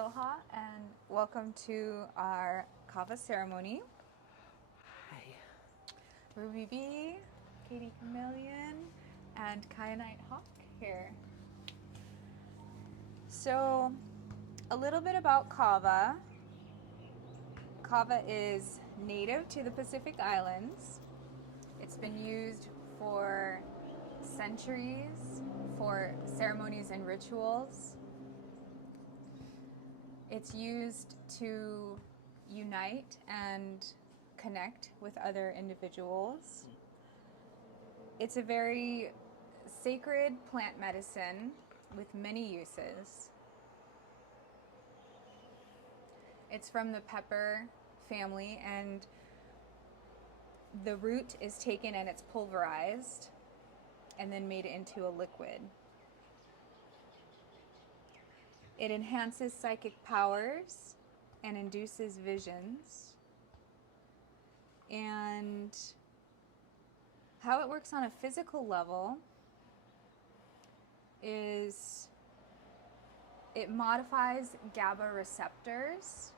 Aloha and welcome to our Kava ceremony. Hi. Ruby B, Kati Chameleon, and Kyanite Hawk here. So, a little bit about Kava. Kava is native to the Pacific Islands. It's been used for centuries for ceremonies and rituals. It's used to unite and connect with other individuals. It's a very sacred plant medicine with many uses. It's from the pepper family, and the root is taken and it's pulverized and then made into a liquid. It enhances psychic powers and induces visions. And how it works on a physical level is it modifies GABA receptors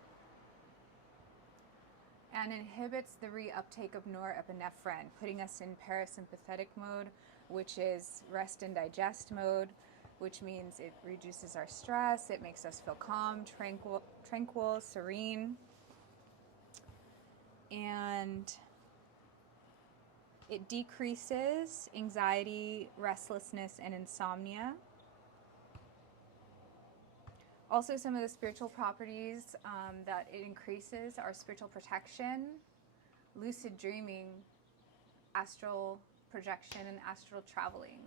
and inhibits the reuptake of norepinephrine, putting us in parasympathetic mode, which is rest and digest mode, which means it reduces our stress, it makes us feel calm, tranquil, serene, and it decreases anxiety, restlessness, and insomnia. Also, some of the spiritual properties that it increases are spiritual protection, lucid dreaming, astral projection, and astral traveling.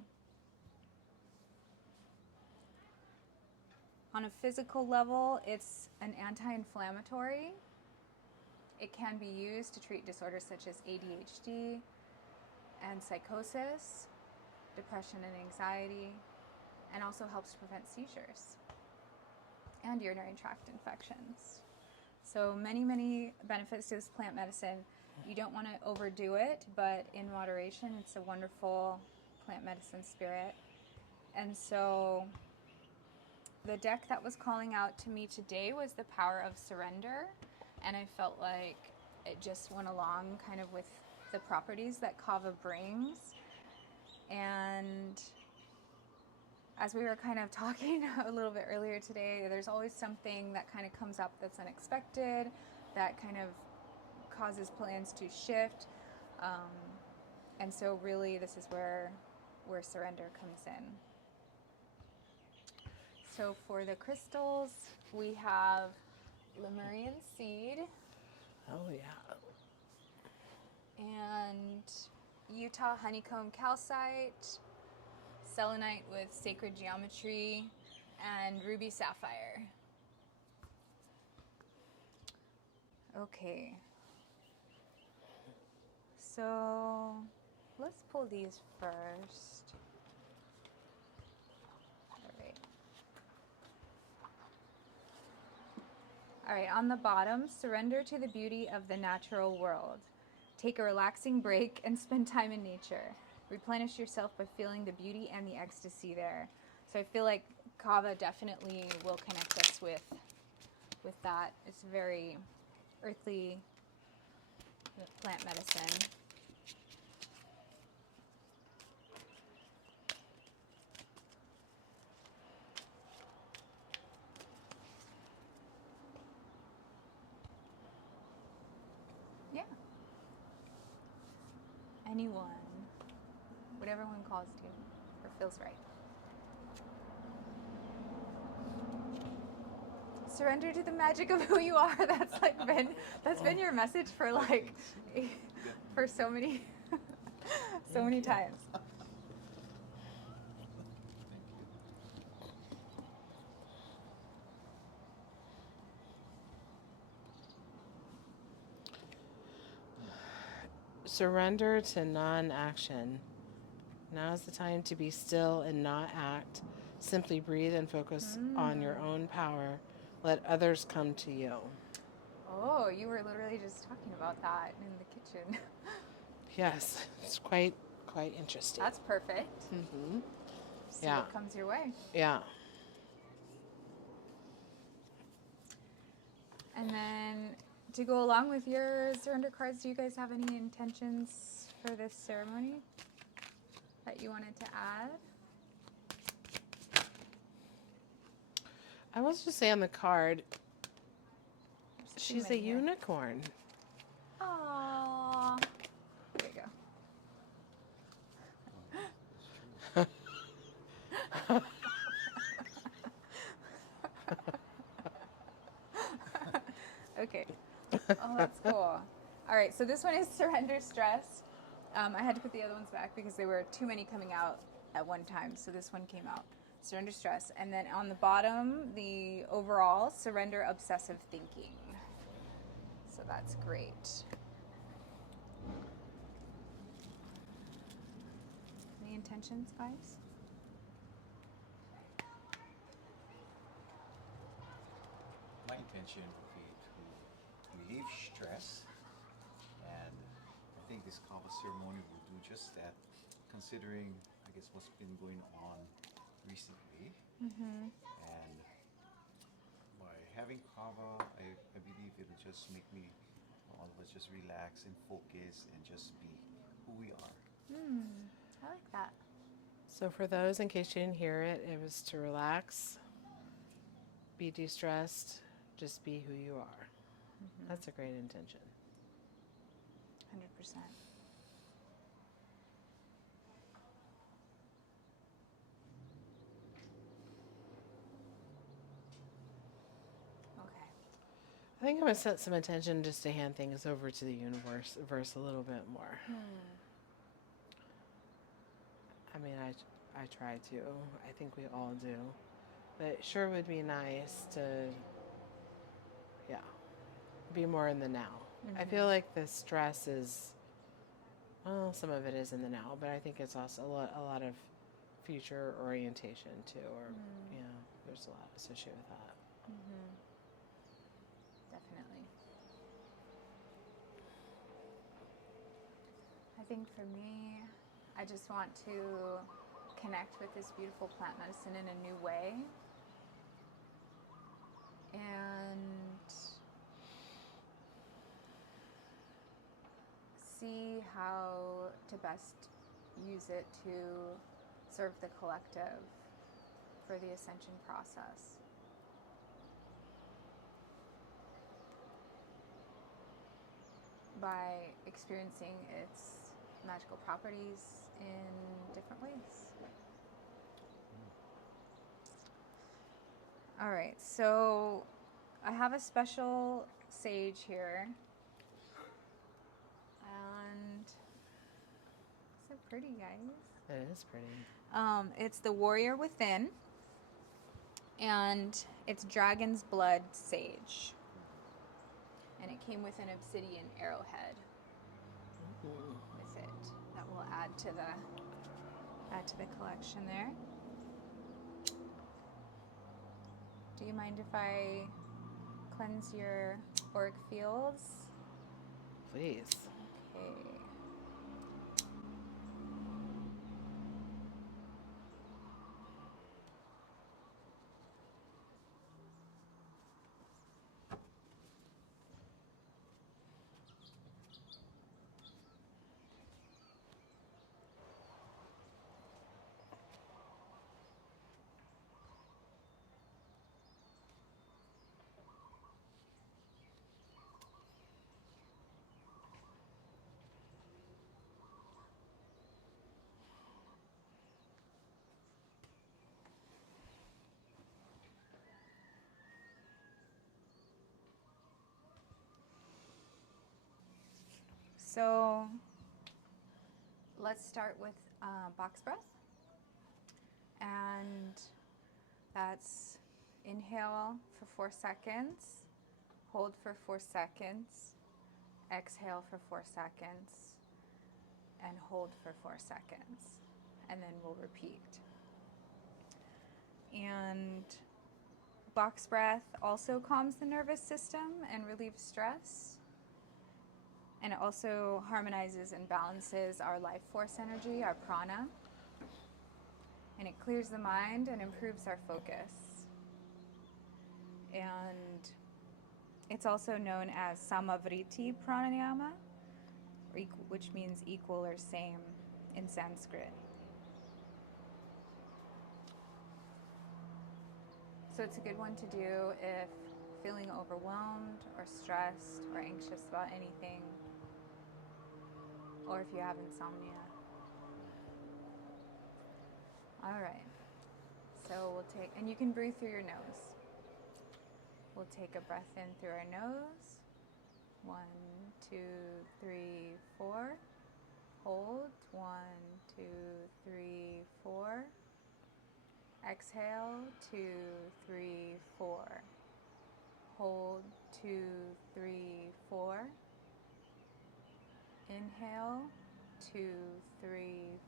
On a physical level, it's an anti-inflammatory. It can be used to treat disorders such as ADHD and psychosis, depression and anxiety, and also helps to prevent seizures and urinary tract infections. So many benefits to this plant medicine. You don't want to overdo it, but in moderation, it's a wonderful plant medicine spirit. And so the deck that was calling out to me today was the Power of Surrender, and I felt like it just went along kind of with the properties that Kava brings. And as we were kind of talking a little bit earlier today, there's always something that kind of comes up that's unexpected, that kind of causes plans to shift. And so really this is where surrender comes in. So for the crystals, we have Lemurian seed. Oh, yeah. And Utah honeycomb calcite, selenite with sacred geometry, and ruby sapphire. Okay. So let's pull these first. All right, on the bottom, surrender to the beauty of the natural world. Take a relaxing break and spend time in nature. Replenish yourself by feeling the beauty and the ecstasy there. So I feel like Kava definitely will connect us with that. It's very earthly plant medicine. Yeah. Anyone. Whatever one calls to or feels right. Surrender to the magic of who you are. That's been your message for for so many times. Surrender to non-action. Now is the time to be still and not act. Simply breathe and focus on your own power. Let others come to you. Oh, you were literally just talking about that in the kitchen. Yes, it's quite interesting. That's perfect. Mm-hmm. See what comes your way. Yeah. And then to go along with your surrender cards, do you guys have any intentions for this ceremony that you wanted to add? I was just say on the card, There's she's a many here. unicorn. Aww. There you go. Okay. Oh, that's cool. All right, so this one is surrender stress. I had to put the other ones back because there were too many coming out at one time, so this one came out. Surrender stress. And then on the bottom, the overall, surrender obsessive thinking. So that's great. Any intentions, guys? My intention would be to relieve stress, and I think this Kava ceremony will do just that, considering, I guess, what's been going on recently. Mm-hmm. And by having Kava, I believe it'll just make me, let's just relax and focus and just be who we are. I like that. So for those, in case you didn't hear it, it was to relax, be de-stressed, just be who you are. Mm-hmm. That's a great intention. 100%. Okay. I think I'm going to set some intention just to hand things over to the universe a little bit more. I mean, I try to. I think we all do. But it sure would be nice to, yeah, be more in the now. Mm-hmm. I feel like the stress is, well, some of it is in the now, but I think it's also a lot of future orientation too, or, yeah, there's a lot associated with that. Mm-hmm. Definitely. I think for me, I just want to connect with this beautiful plant medicine in a new way. And see how to best use it to serve the collective for the ascension process. By experiencing its magical properties in different ways. All right, so I have a special sage here. And it's so pretty, guys. It is pretty. It's the Warrior Within, and it's Dragon's Blood Sage. And it came with an obsidian arrowhead with it. That will add to the collection there. Do you mind if I cleanse your auric fields? Please. Okay. So let's start with box breath. And that's inhale for 4 seconds, hold for 4 seconds, exhale for 4 seconds, and hold for 4 seconds. And then we'll repeat. And box breath also calms the nervous system and relieves stress. And it also harmonizes and balances our life force energy, our prana. And it clears the mind and improves our focus. And It's also known as Samavriti Pranayama, which means equal or same in Sanskrit. So it's a good one to do if feeling overwhelmed or stressed or anxious about anything, or if you have insomnia. All right. So we'll take, and you can breathe through your nose. We'll take a breath in through our nose. 1, 2, 3, 4. Hold. 1, 2, 3, 4. Exhale. 2, 3, 4. Hold. 2, 3, 4. Inhale. 2, 3,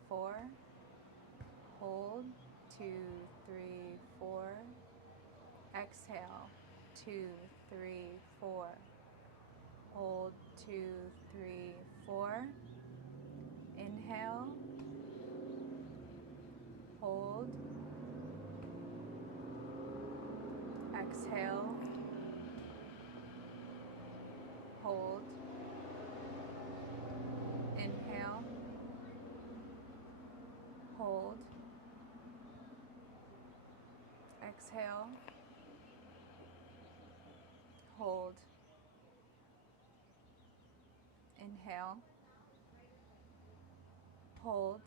4. Hold. 2, 3, 4. Exhale. 2, 3, 4. Hold. 2, 3, 4. Inhale. Hold. Exhale. Hold. Inhale. Hold. Exhale. Hold. Inhale. Hold.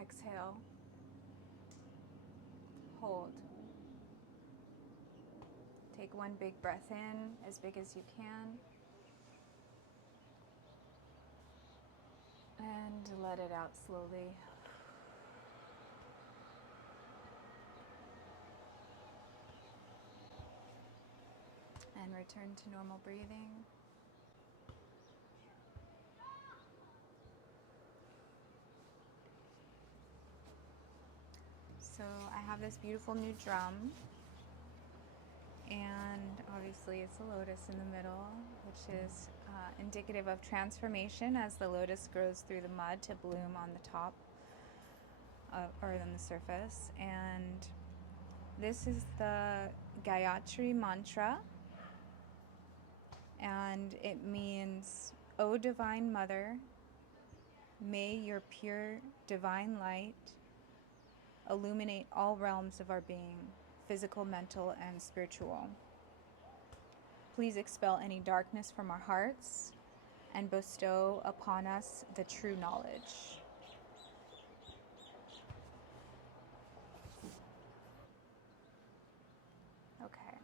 Exhale. Hold. Take one big breath in, as big as you can. And let it out slowly. And return to normal breathing. So I have this beautiful new drum, and obviously it's a lotus in the middle, which is indicative of transformation as the lotus grows through the mud to bloom on the top or on the surface. And this is the Gayatri mantra, and it means, O Divine Mother, may your pure divine light illuminate all realms of our being, physical, mental, and spiritual. Please expel any darkness from our hearts and bestow upon us the true knowledge. Okay.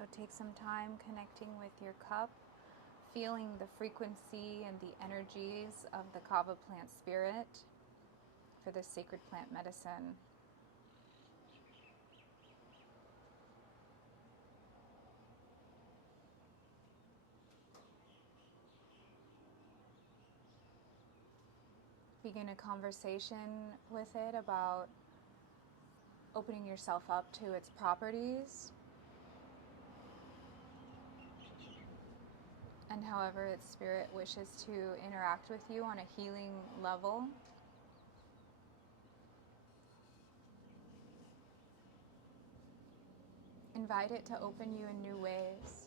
So take some time connecting with your cup, feeling the frequency and the energies of the Kava plant spirit for this sacred plant medicine. Begin a conversation with it about opening yourself up to its properties and however its spirit wishes to interact with you on a healing level. Invite it to open you in new ways.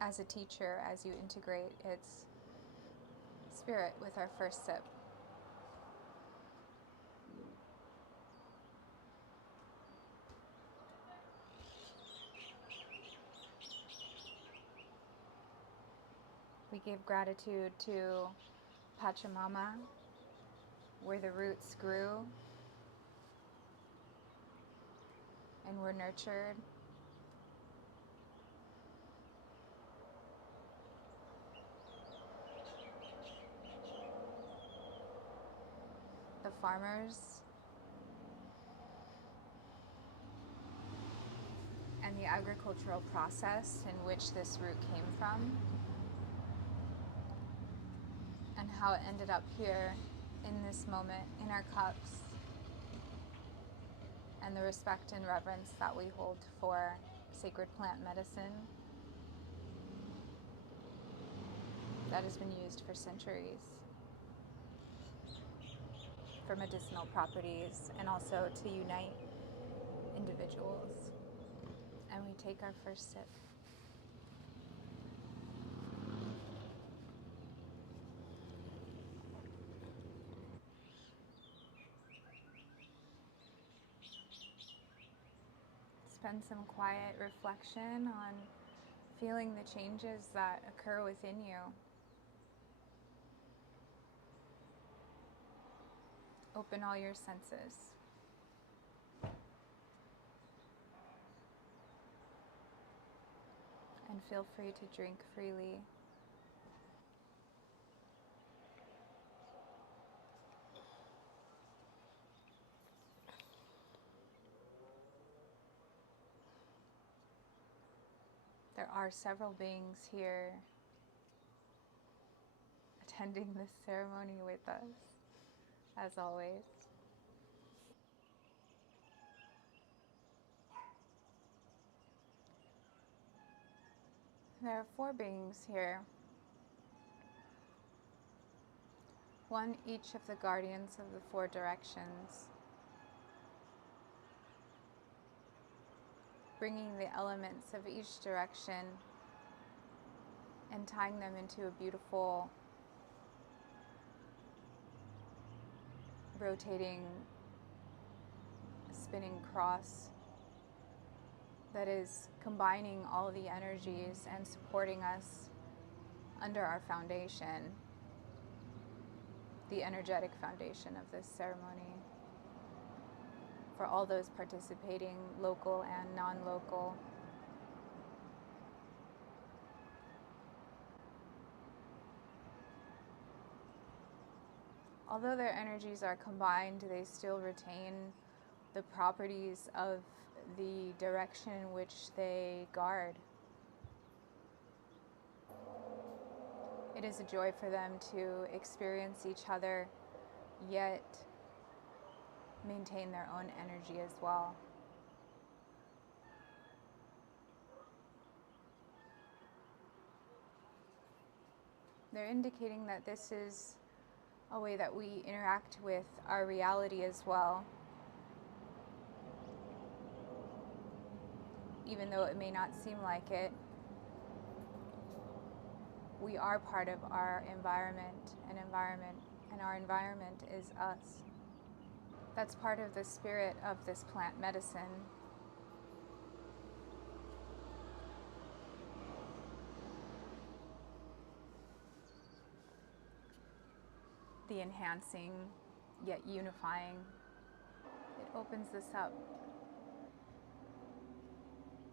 As a teacher, as you integrate its spirit with our first sip. We give gratitude to Pachamama, where the roots grew and were nurtured. The farmers and the agricultural process in which this root came from, and how it ended up here in this moment in our cups, and the respect and reverence that we hold for sacred plant medicine that has been used for centuries for medicinal properties and also to unite individuals. And we take our first sip. Spend some quiet reflection on feeling the changes that occur within you. Open all your senses. And feel free to drink freely. There are several beings here attending this ceremony with us, as always. There are 4 beings here, one each of the guardians of the 4 directions, bringing the elements of each direction and tying them into a beautiful rotating, spinning cross that is combining all the energies and supporting us under our foundation, the energetic foundation of this ceremony, for all those participating, local and non-local. Although their energies are combined, they still retain the properties of the direction in which they guard. It is a joy for them to experience each other, yet maintain their own energy as well. They're indicating that this is a way that we interact with our reality as well. Even though it may not seem like it, we are part of our environment, and our environment is us. That's part of the spirit of this plant medicine. The enhancing yet unifying. It opens this up.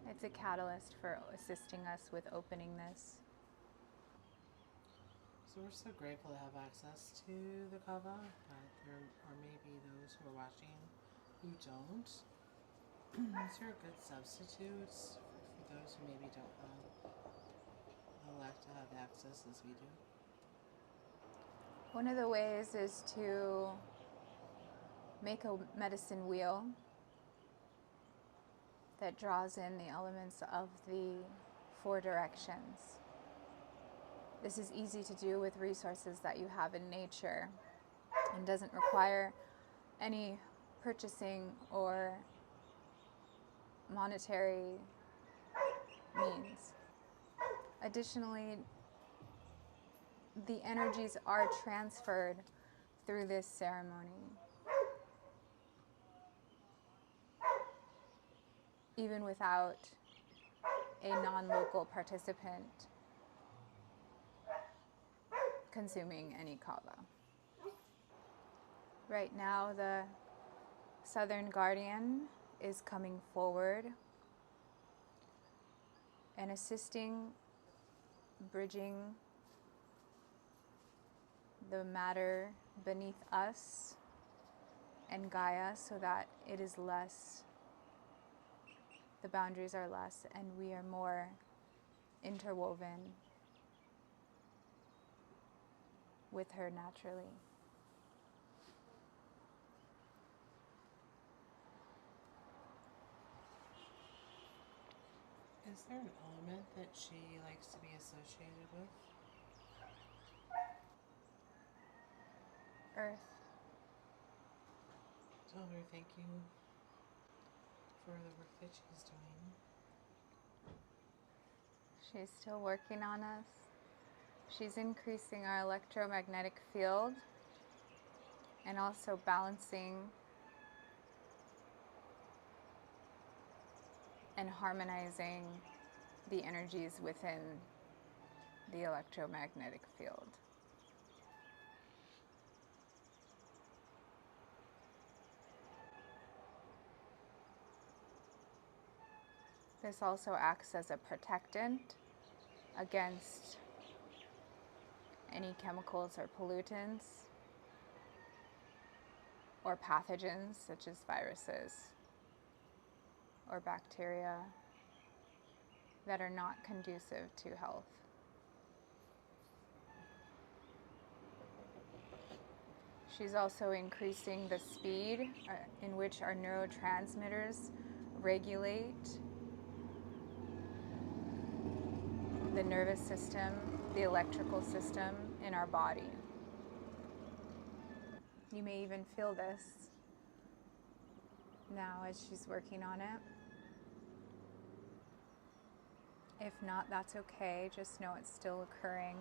It's a catalyst for assisting us with opening this. So we're so grateful to have access to the Kava, but there are maybe those who are watching who don't. Is there good substitutes for those who maybe don't have the luck to have access as we do? One of the ways is to make a medicine wheel that draws in the elements of the 4 directions. This is easy to do with resources that you have in nature and doesn't require any purchasing or monetary means. Additionally, the energies are transferred through this ceremony. Even without a non-local participant consuming any kava. Right now, the Southern Guardian is coming forward and assisting, bridging the matter beneath us and Gaia so that it is less, the boundaries are less, and we are more interwoven with her naturally. Is there an element that she likes to be associated with? Earth. Tell her thank you for the work that she's doing. She's still working on us. She's increasing our electromagnetic field and also balancing and harmonizing the energies within the electromagnetic field. This also acts as a protectant against any chemicals or pollutants or pathogens such as viruses or bacteria that are not conducive to health. She's also increasing the speed in which our neurotransmitters regulate the nervous system, the electrical system in our body. You may even feel this now as she's working on it. If not, that's okay. Just know it's still occurring.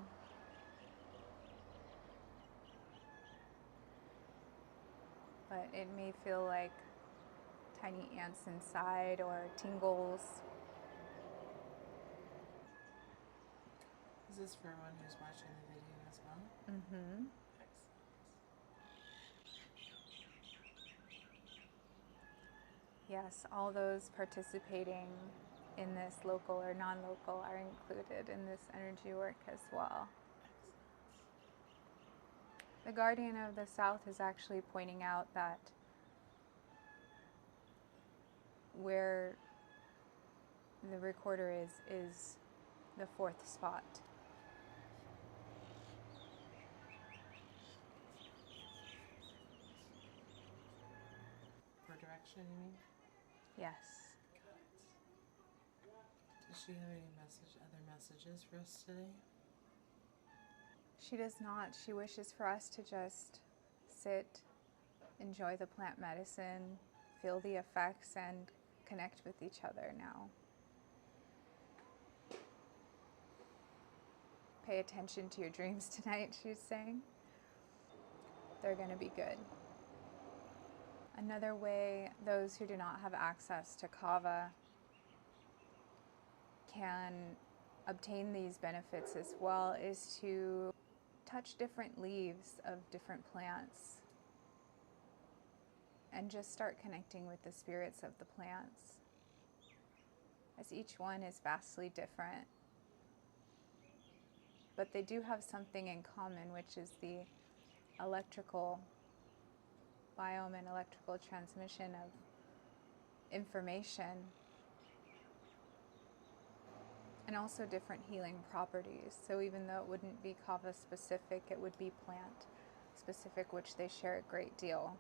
But it may feel like tiny ants inside or tingles. Is this for everyone who's watching the video as well? Mm-hmm. Excellent. Yes, all those participating in this, local or non-local, are included in this energy work as well. The Guardian of the South is actually pointing out that where the recorder is the 4th spot. For direction, you mean? Yes. Does she have any other messages for us today? She does not. She wishes for us to just sit, enjoy the plant medicine, feel the effects, and connect with each other now. Pay attention to your dreams tonight, she's saying. They're going to be good. Another way those who do not have access to Kava can obtain these benefits as well is to touch different leaves of different plants and just start connecting with the spirits of the plants, as each one is vastly different. But they do have something in common, which is the electrical biome and electrical transmission of information, and also different healing properties. So even though it wouldn't be Kava specific, it would be plant specific, which they share a great deal.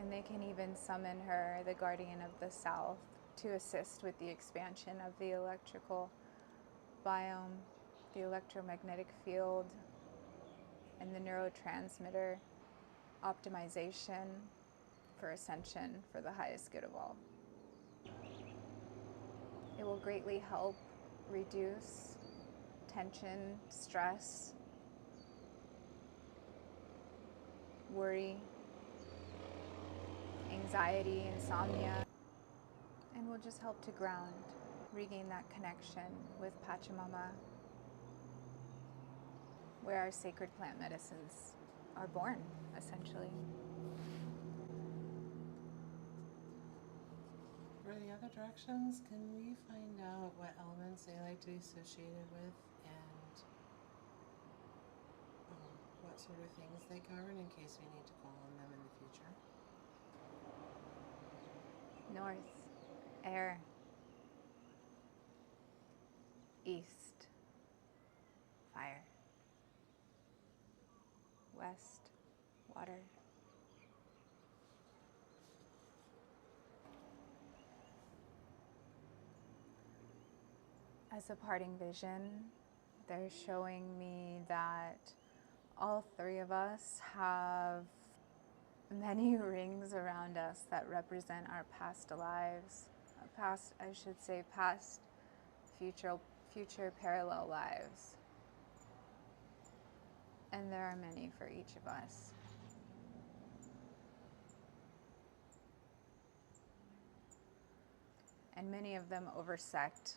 And they can even summon her, the guardian of the south, to assist with the expansion of the electrical biome, the electromagnetic field, and the neurotransmitter optimization for ascension for the highest good of all. It will greatly help reduce tension, stress, worry, anxiety, insomnia, and will just help to ground, regain that connection with Pachamama, where our sacred plant medicines are born, essentially. For the other directions, can we find out what elements they like to be associated with and what sort of things they govern in case we need to call on them in the future? North, air. East, fire. West, water. As a parting vision, they're showing me that all three of us have many rings around us that represent our past lives. Past, I should say, past, future parallel lives. And there are many for each of us. And many of them intersect.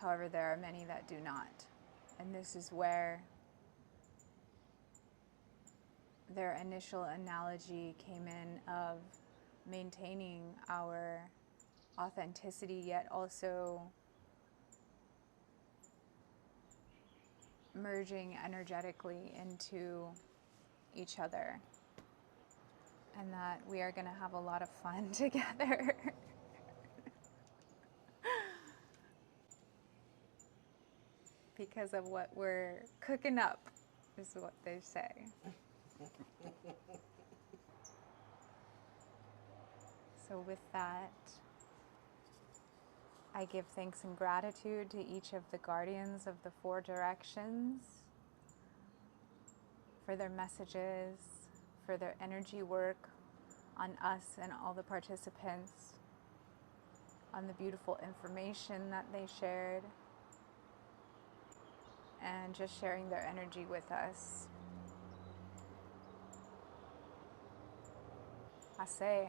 However, there are many that do not. And this is where their initial analogy came in of maintaining our authenticity, yet also merging energetically into each other. And that we are going to have a lot of fun together. Because of what we're cooking up, is what they say. So with that, I give thanks and gratitude to each of the guardians of the four directions for their messages, for their energy work on us and all the participants, on the beautiful information that they shared, and just sharing their energy with us. Ashe.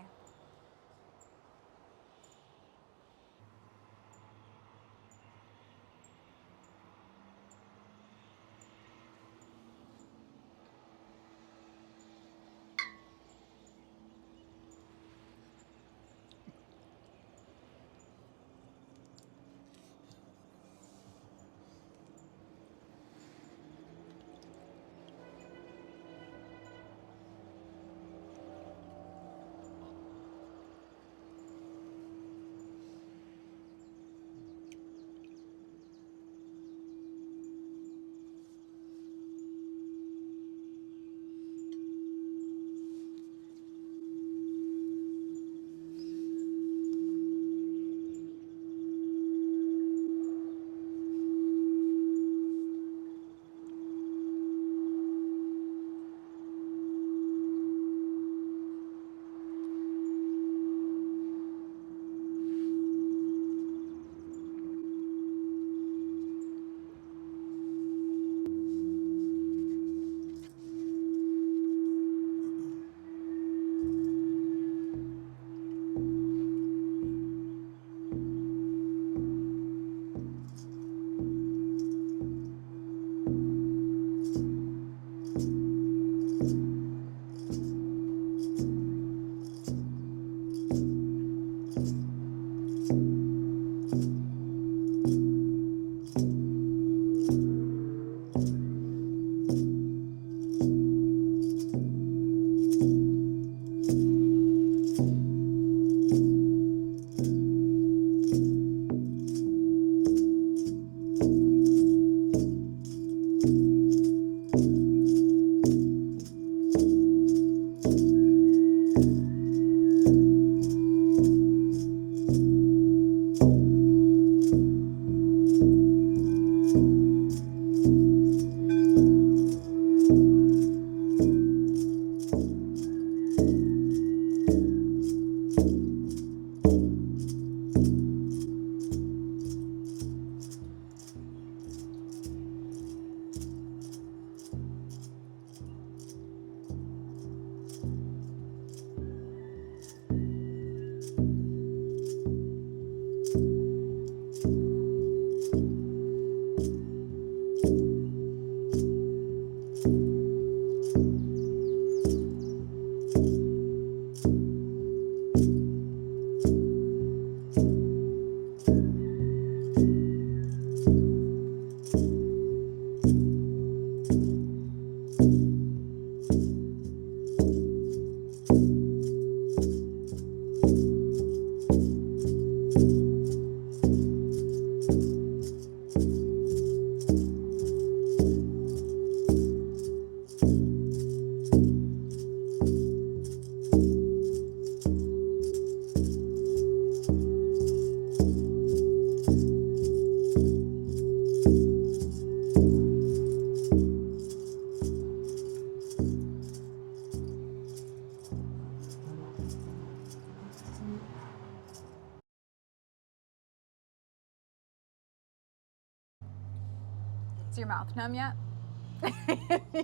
Is your mouth numb yet?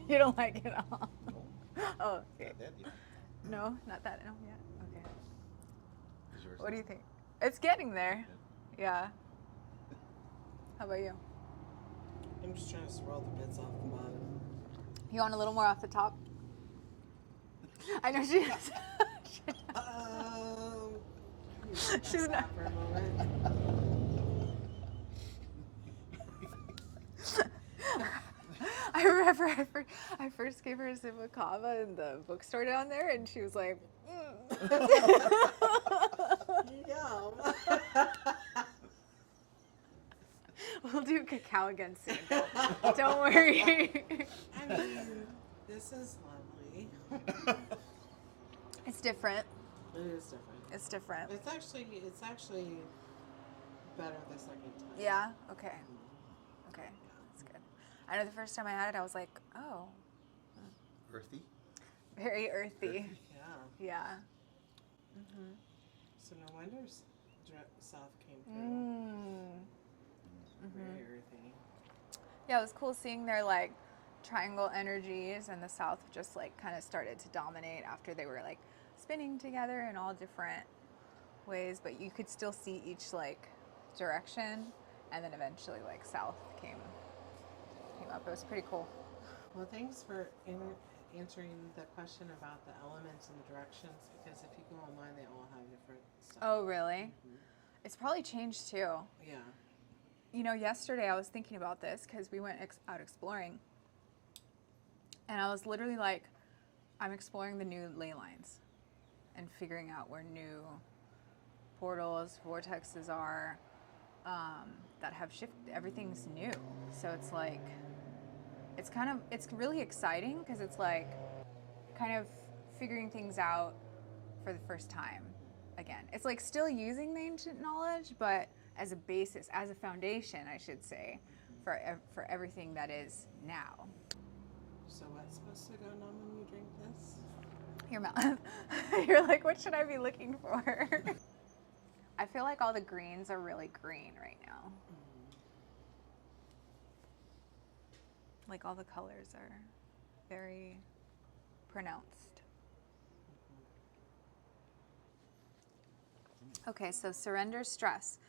You don't like it at all? Oh, okay. Not that yet. No, not that numb yet? Okay. Is yours What do you numb? think? It's getting there. Yeah. How about you? I'm just trying to swirl the bits off the bottom. You want a little more off the top? I know she is. She's not. For a moment. I remember I first gave her a sip of Kava in the bookstore down there, and she was like, Yum. We'll do cacao again soon. Don't worry. I mean, this is lovely. It's different. It is different. It's different. It's actually better the second time. Yeah? Okay. Okay. That's good. I know the first time I had it, I was like, oh, Earthy? very earthy. Yeah. Yeah. So no wonder South came through. Very earthy. Yeah, it was cool seeing their like triangle energies, and the South just like kind of started to dominate after they were like spinning together in all different ways, but you could still see each like direction, and then eventually like South came up. It was pretty cool. Well, thanks for answering the question about the elements and the directions, because if you go online, they all have different stuff. Oh, really? It's probably changed too. Yeah. You know, yesterday I was thinking about this because we went out exploring, and I was literally like, I'm exploring the new ley lines and figuring out where new portals, vortexes are that have shifted. Everything's new. So it's like, it's really exciting because it's like kind of figuring things out for the first time again. It's like still using the ancient knowledge, but as a basis, as a foundation, I should say, for everything that is now. So what's supposed to go numb when you drink this? Your mouth. You're like, what should I be looking for? I feel like all the greens are really green right now. Like all the colors are very pronounced. Okay, so surrender stress.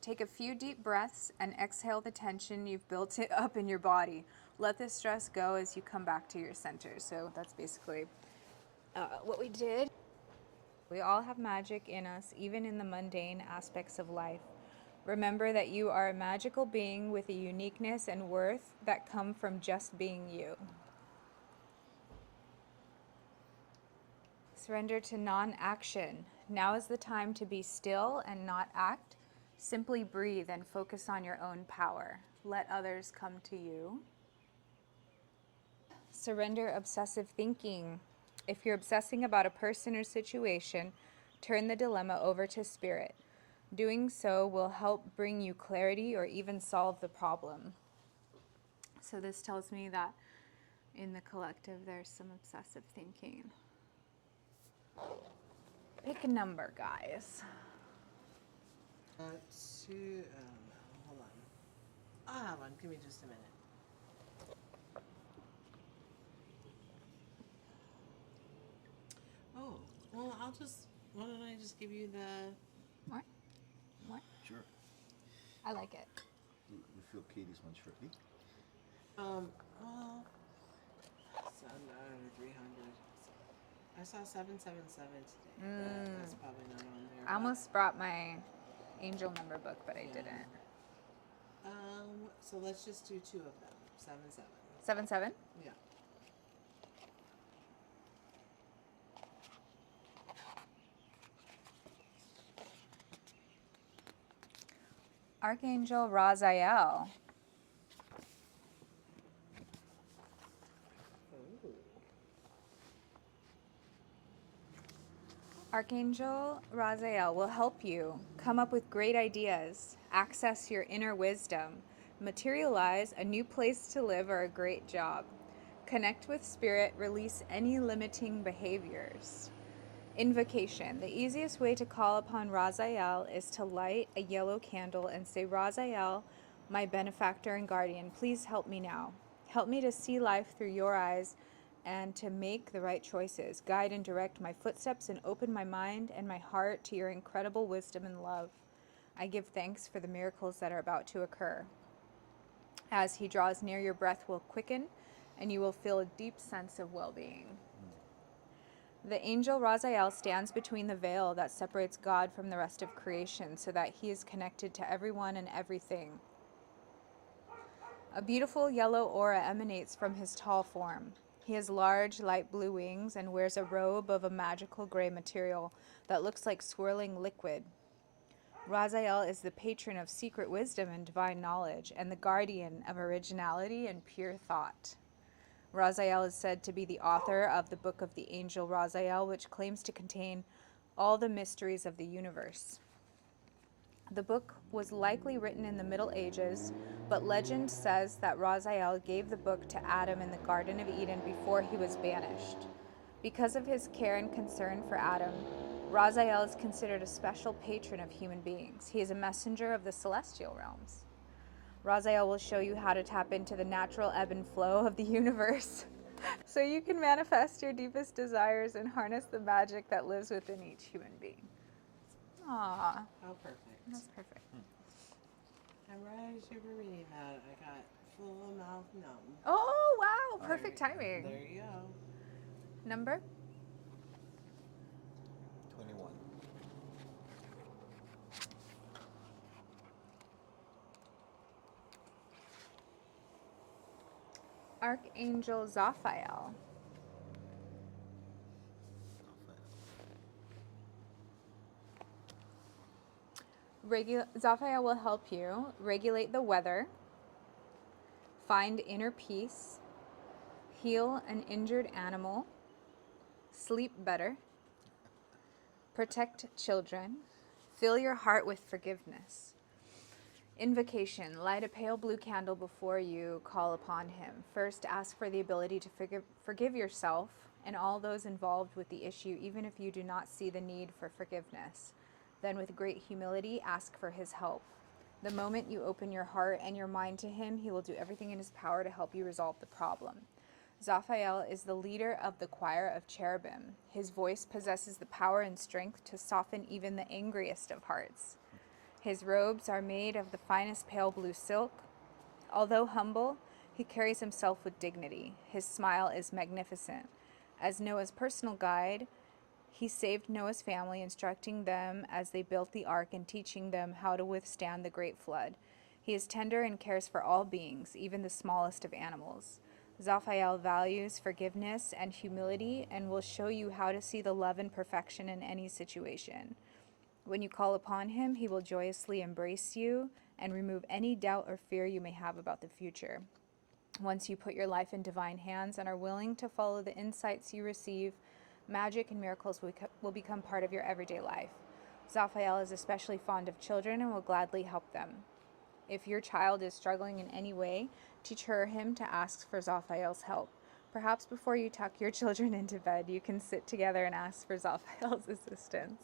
Take a few deep breaths and exhale the tension you've built it up in your body. Let the stress go as you come back to your center. So that's basically what we did. We all have magic in us, even in the mundane aspects of life. Remember that you are a magical being with a uniqueness and worth that come from just being you. Surrender to non-action. Now is the time to be still and not act. Simply breathe and focus on your own power. Let others come to you. Surrender obsessive thinking. If you're obsessing about a person or situation, turn the dilemma over to Spirit. Doing so will help bring you clarity or even solve the problem. So this tells me that in the collective there's some obsessive thinking. Pick a number, guys. Two. Hold on. I'll have one. Give me just a minute. Oh, well, I'll just. Why don't I just give you the. What? What? Sure. I like it. You feel Katie's one shortly. Well, it's under 300. I saw 777 today, but that's probably not on there. I almost brought my angel number book, but I Yeah. didn't. So let's just do two of them. 77. 7-7? Yeah. Archangel Raziel. Archangel Raziel will help you come up with great ideas, access your inner wisdom, materialize a new place to live or a great job. Connect with Spirit, release any limiting behaviors. Invocation. The easiest way to call upon Raziel is to light a yellow candle and say, Raziel, my benefactor and guardian, please help me now. Help me to see life through your eyes and to make the right choices. Guide and direct my footsteps and open my mind and my heart to your incredible wisdom and love. I give thanks for the miracles that are about to occur. As he draws near, your breath will quicken and you will feel a deep sense of well-being. The angel Raziel stands between the veil that separates God from the rest of creation so that he is connected to everyone and everything. A beautiful yellow aura emanates from his tall form. He has large light blue wings and wears a robe of a magical gray material that looks like swirling liquid. Raziel is the patron of secret wisdom and divine knowledge and the guardian of originality and pure thought. Raziel is said to be the author of the book of the angel Raziel, which claims to contain all the mysteries of the universe. The book was likely written in the Middle Ages, but legend says that Raziel gave the book to Adam in the Garden of Eden before he was banished. Because of his care and concern for Adam, Raziel is considered a special patron of human beings. He is a messenger of the celestial realms. Raziel will show you how to tap into the natural ebb and flow of the universe so you can manifest your deepest desires and harness the magic that lives within each human being. Aww, How perfect. that's perfect. And right as you were reading that, I got full mouth numb. Oh, wow, perfect timing. There you go. Number? 21. Archangel Zaphael. Zaphael will help you regulate the weather, find inner peace, heal an injured animal, sleep better, protect children, fill your heart with forgiveness. Invocation. Light a pale blue candle before you call upon him. First, ask for the ability to forgive yourself and all those involved with the issue, even if you do not see the need for forgiveness. Then, with great humility, ask for his help. The moment you open your heart and your mind to him, he will do everything in his power to help you resolve the problem. Zaphael is the leader of the choir of cherubim. His voice possesses the power and strength to soften even the angriest of hearts. His robes are made of the finest pale blue silk. Although humble, he carries himself with dignity. His smile is magnificent. As Noah's personal guide, he saved Noah's family, instructing them as they built the ark and teaching them how to withstand the great flood. He is tender and cares for all beings, even the smallest of animals. Zaphael values forgiveness and humility and will show you how to see the love and perfection in any situation. When you call upon him, he will joyously embrace you and remove any doubt or fear you may have about the future. Once you put your life in divine hands and are willing to follow the insights you receive, magic and miracles will become part of your everyday life. Zaphael is especially fond of children and will gladly help them. If your child is struggling in any way, teach her or him to ask for Zaphael's help. Perhaps before you tuck your children into bed, you can sit together and ask for Zaphael's assistance.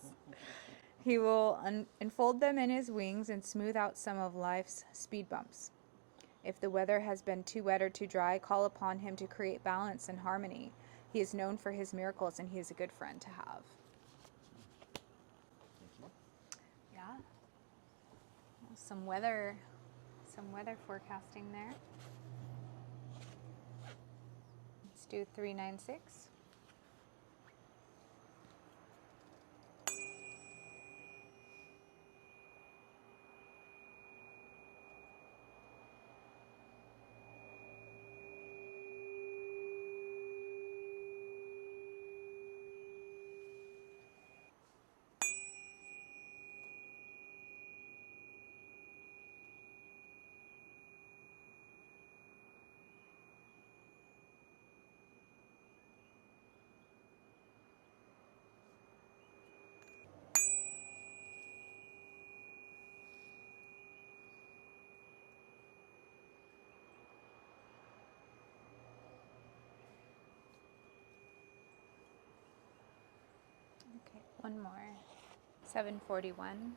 He will enfold them in his wings and smooth out some of life's speed bumps. If the weather has been too wet or too dry, call upon him to create balance and harmony. He is known for his miracles, and he is a good friend to have. Thank you. Yeah. Some weather forecasting there. Let's do 396. Okay, one more. 741.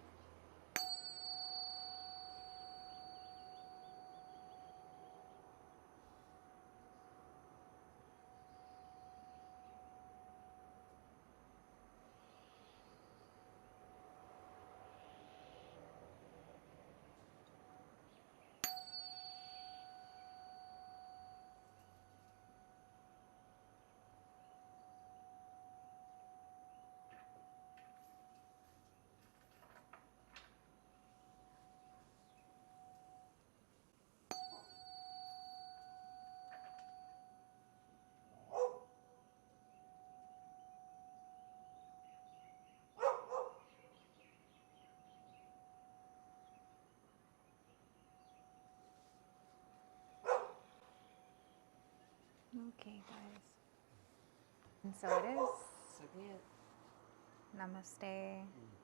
Okay, guys. And so it is. So be it. Namaste.